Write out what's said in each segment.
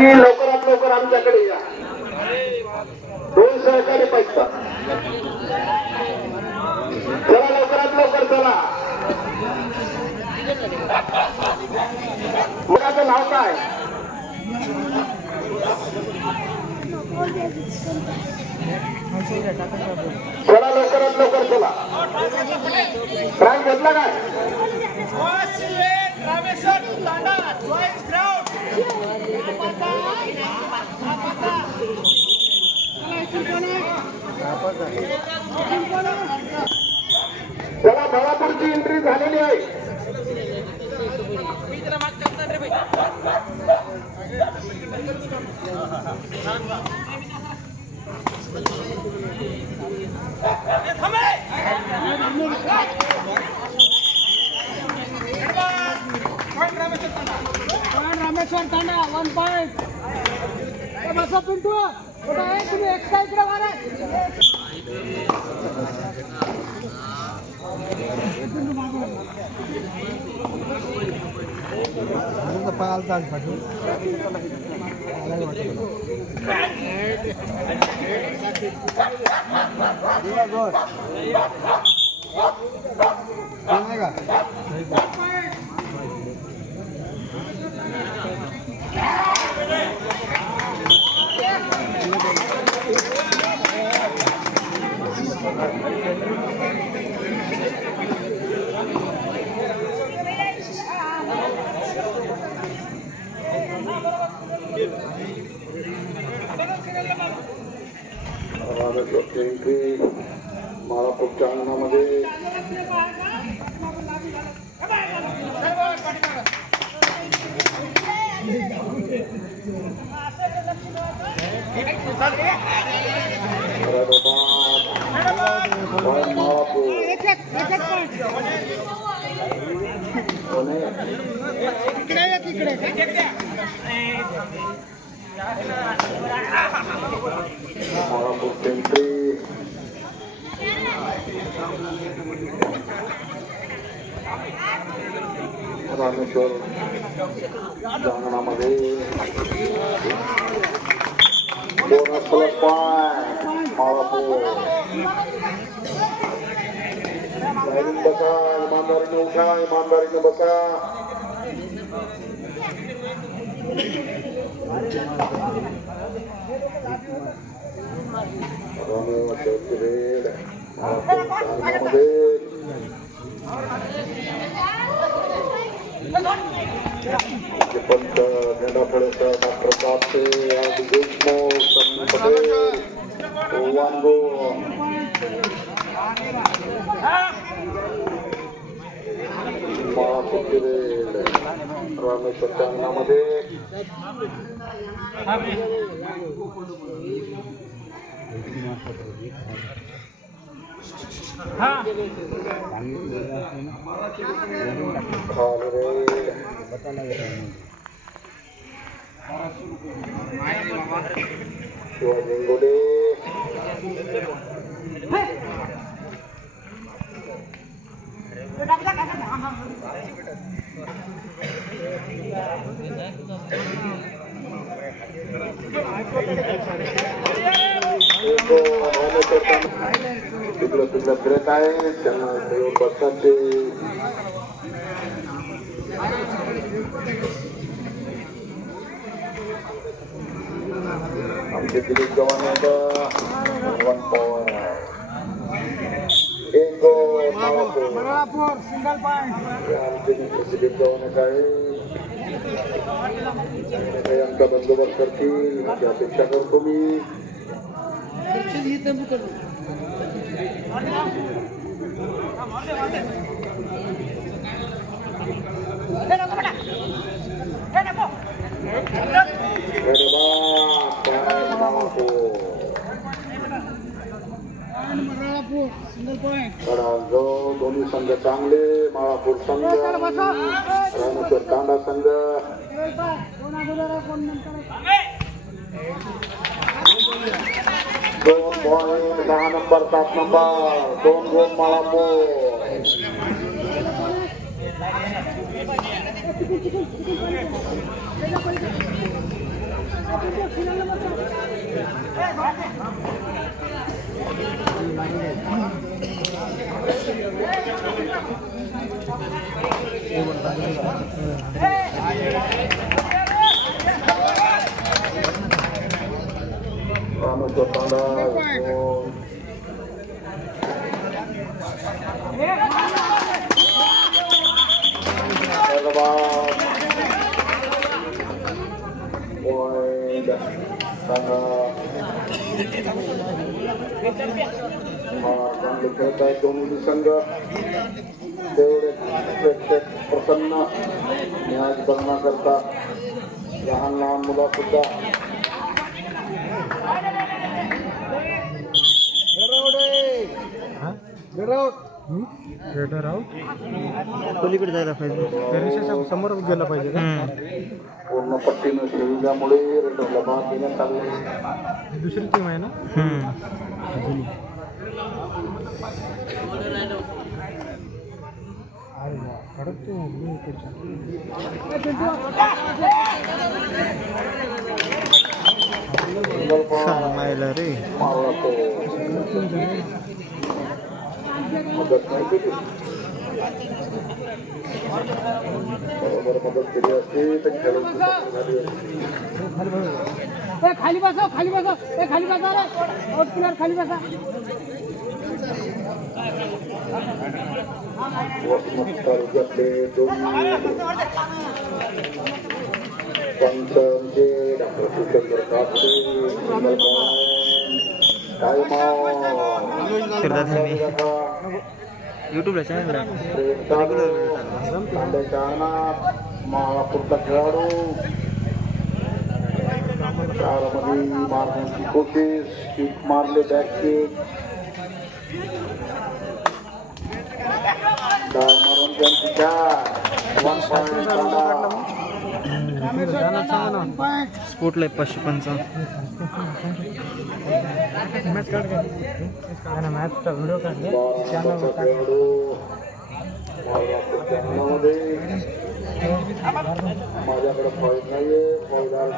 लवकरात लवकर आमच्याकडे या. 2 सहकारी पैसा. चला लवकरात लवकर चला. मुलाचं नाव काय? चला लवकरात लवकर चला. प्राईज घेतला काय? रामेश्वर तांडा ड्रॉइंग ग्राउंड. चला बाळापूरची एंट्री झालेली आहे. रामेश्वर तांडा 1 पॉइंट. बसा पिंटू तुम्ही एक्स्ट्रा इकडे मारा. माळापूरच्या अंगणामध्ये रामेश्वर अंगणामध्ये बोनस प्लस पॉइंट माळापूर. बसा, इमानदारीने उठा, इमानदारीने बसा. पंत झेंडा फळेचा डॉक्टर कापसे, देशमुख, समीर पटेल, वांगो. रामेश्वरच्या अंगणामध्ये शिवाजी तिकडं फिरत आहे. त्यांना बसताचे आमचे दिलीप जवान होता. 1 पॉवर. एक बळापूर सिंगल पॉइंट. आमचे दिलीप जवान आहे. आमचा बंदोबस्त करतील अशी अपेक्षा करतो मी. दोन्ही संघ चांगले. माळापूर संघ, रामेश्वर तांडा संघ. 2 पॉइंट, 10 नंबर, 7 नंबर, 2 गोल माळापूर. रामेश्वर तांडा खेळत आहे दोन्ही संघ तेवढे प्रेक्षक प्रसन्न मॅच बघण्याकरता लहान लहान मुलं सुद्धा पलीकडे जायला पाहिजे समोर गेला पाहिजे पूर्ण पट्टीनं शिवल्यामुळे रेडरला बाद देण्यात आले दुसरी टीम आहे ना मायला रे मारला तो मदत नाही केली बरोबर मदत केली असती तर खेळून झाली खाली बसा खाली बसा खाली बसा रे आउट प्लेयर खाली बसा तालुक्यातले दोन्ही पंचांचे डॉक्टर सुचंद्र कापसे यूट्यूबला चॅनल महापुरचा खेळाडू चारमध्ये मारण्याची कोशिश किक मारले बॅक किक डाय मारून त्यांची स्पोर्टला 555 मॅचचा व्हिडिओ काढले माझ्याकडे फॉइल नाहीये फॉइलदार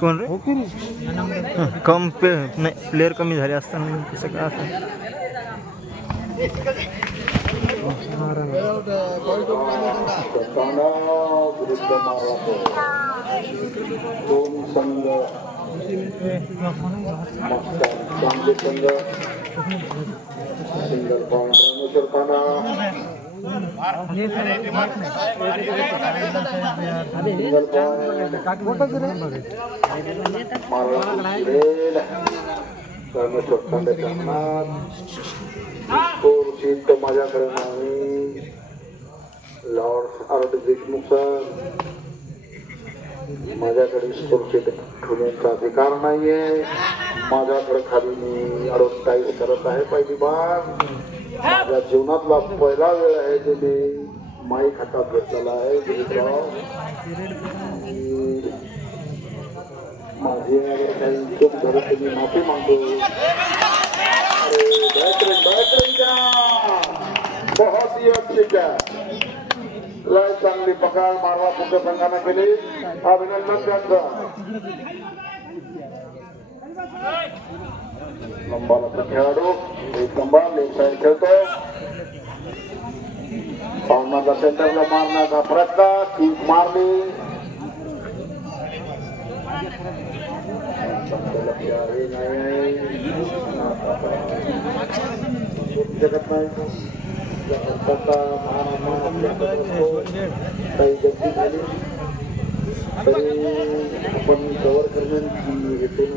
कोण रे कम नाही प्लेयर कमी झाले असताना कसं काय असं दोन संघ चांगले संघ सिंगल पॉइंट रामेश्वर तांडा सिंगल पॉइंट रामेश्वर तांड्याच्या हात शीट माझ्याकडे नाही लॉर्ड आरोग्य देशमुख सर माझ्याकडे स्कोरशीट ठेवण्याचा अधिकार नाहीये माझ्याकडे खाली मी ॲडव्हर्टाईज करत आहे पहिली बार माझ्या जीवनातला पहिला वेळ आहे जे मी माईक हातात घेतलेला आहे दिलीपराव माझी अगर काही चूक झाली तर मी माफी मागतो अरे बेहतरीन बहुत ही अच्छी कॅच लय चांगली पकड मारवा पुढच्या संघाने केली अभिनंदन त्यांचं लंबाला खेळाडू एक नंबर लेफ्ट साईड खेळतो पावनाचा सेंटरला मारण्याचा प्रयत्न किक मारली जगत नाही काही गलती झाली तरी आपण कव्हर करण्याची हेतून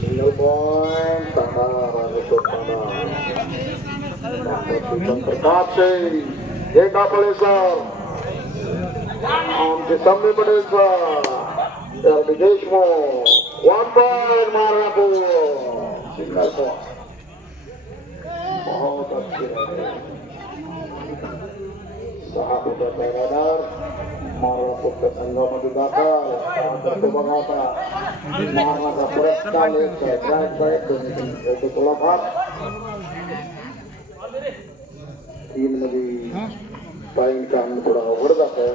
सिंगल पॉइंट तांडा रामेश्वर तांडा प्रताप से एक पड़े सर आमचे सामने पड़े सर देशमुख 1 पॉइंट मारना को सिंगल पॉइंट 6 फुटाचा राडार मारला फक्त संघामध्ये दाखल करतो बघा आता मारण्याचा प्रयत्न थोडाफार 3 मध्ये पाईन काम थोडा अवघड जात आहे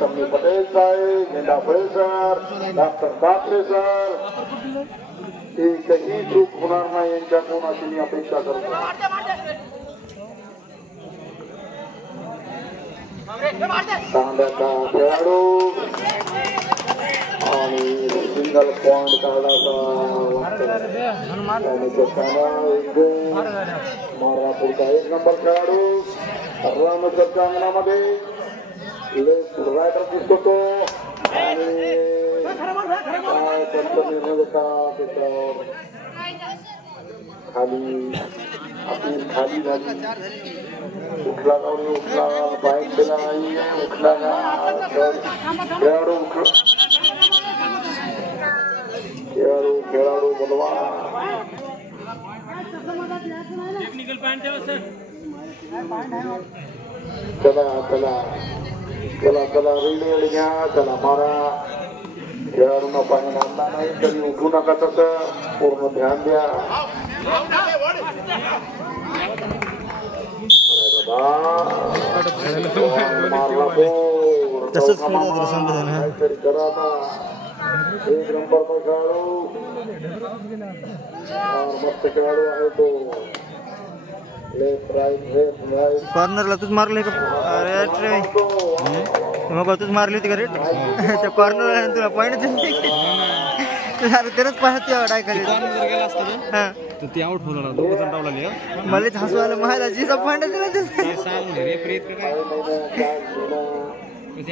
समी पटेल साहेब झेंडा फळे सर डॉक्टर कात्रे सर एकही चूक होणार नाही यांच्याकडून अशी मी अपेक्षा करतो तांब्याचा खेळाडू आणि सिंगल पॉइंट काढायचा मारा पुढचा 1 नंबर खेळाडू रामेश्वरच्या अंगणामध्ये रायडर दिसतो तो आणि निर्णय देता त्याच्यावर खाली आपली खाली झाली उठला गावली उठला बाईक दिला नाही उठला का खेळाडू खेळाडू बोलवा चला चला चला चला रीड घ्या चला मारा खेळाडूंना पाणी आणला नाही तरी उठू नका तसं पूर्ण ध्यान द्या तसंच काहीतरी करा आता 1 नंबरचा खेळाडू मस्त खेळाडू आहे तो लेफ्ट राईट कॉर्नरला तूच मारले का अरे मग तूच मारली होती का रेट त्या कॉर्नर तुला पॉईंट त्यानंच पाहते डायखाली ती आउट होणार दोघं डावला मलाच हसू आलं मला जीचा पॉईंट दिला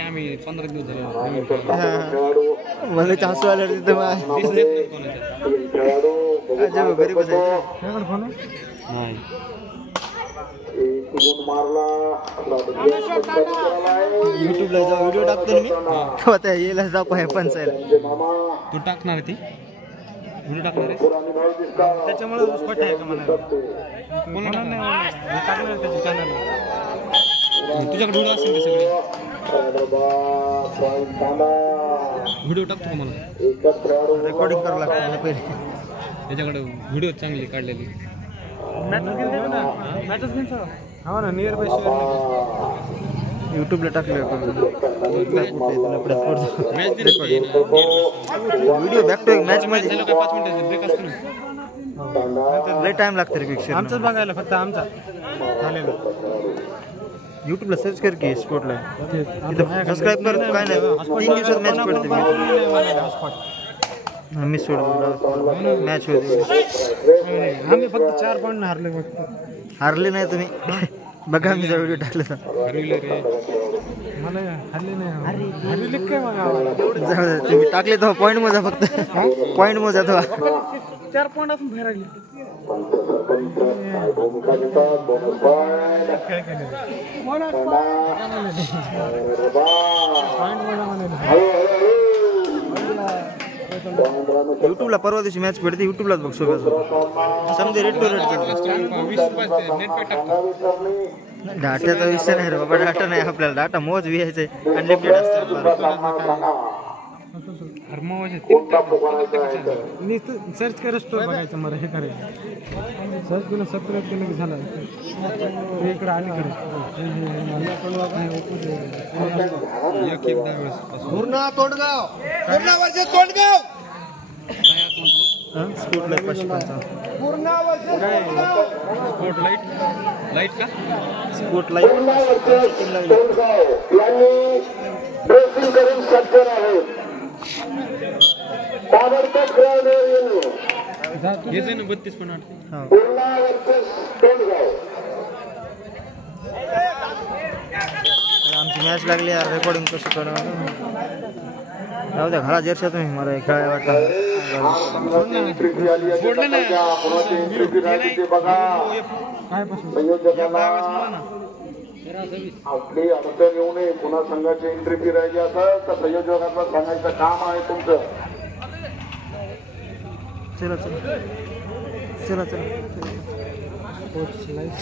आम्ही 15 दिवस झाले मलाच हसू आलं तिथं घरी बसायचं नाही युट्यूबला जाऊ व्हिडिओ टाकतो मी तेव्हा त्या येला जाऊ पाय पंचायला तू टाकणार ती व्हिडिओ टाकणार आहे त्याच्यामुळे फट आहे का मला तुझ्याकडे व्हिडिओ असेल ते सगळे व्हिडिओ टाकतो का मला रेकॉर्डिंग करावं लागतं पहिले त्याच्याकडे व्हिडिओ चांगली काढलेली युट्यूबला टाकले व्हिडिओ बॅक टू मॅच मध्ये 5 मिनिटाचे ब्रेक असतो ना लय टाइम लागतं रे पिक्चर आमचाच बघायला फक्त आमचा युट्यूबला सर्च कर की स्पोर्टला सबस्क्राईब कर काय नाही 3 दिवसात मॅच पडते मी सोडतो मॅच होती आम्ही फक्त 4 पॉईंट हारले हारले नाही तुम्ही बघा मी व्हिडिओ टाकला तर मला हरले नाही हरले काय मग तुम्ही टाकले तर पॉईंट मोजा फक्त पॉईंट मोजा तो 4 पॉईंट असून बाहेर राहिले युट्यूबला परवा दिवशी मॅच पडते युट्यूबलाच बघ सगळं समजे रेट टू रेट डाट्याचा विषय नाही रे बाबा डाटा नाही आपल्याला डाटा मोज व्हायचा आहे अनलिमिटेड असतं मी सर्च करत बघायचं मला हे करायचं सर्च केलं सबस्क्राईब केलं की झालं इकडे आले पूर्ण तोंडगाव पूर्ण वर्ष तोंडगाव स्पोर्ट लाईट 555 पूर्ण वर्ष स्पॉट लाईट का स्पोर्ट लाईट तोंडगाव यांनी ड्रेसिंग करून सज्जन आहेत ताबडतोब खेळाडू हे ना 32 पण पूर्ण वर्ष तोंडगाव आमची मॅच लागली यार रेकॉर्डिंग कसं करणार जाऊ द्या घरा जरशा तुम्ही मला खेळायला वाटलं आपली अडचण येऊ नये. पुन्हा संघाची एंट्री फी राहिली असेल तर संयोजकांना सांगायचं काम आहे तुमचं. चला चला चला चला चला स्पोर्ट्स लाईफ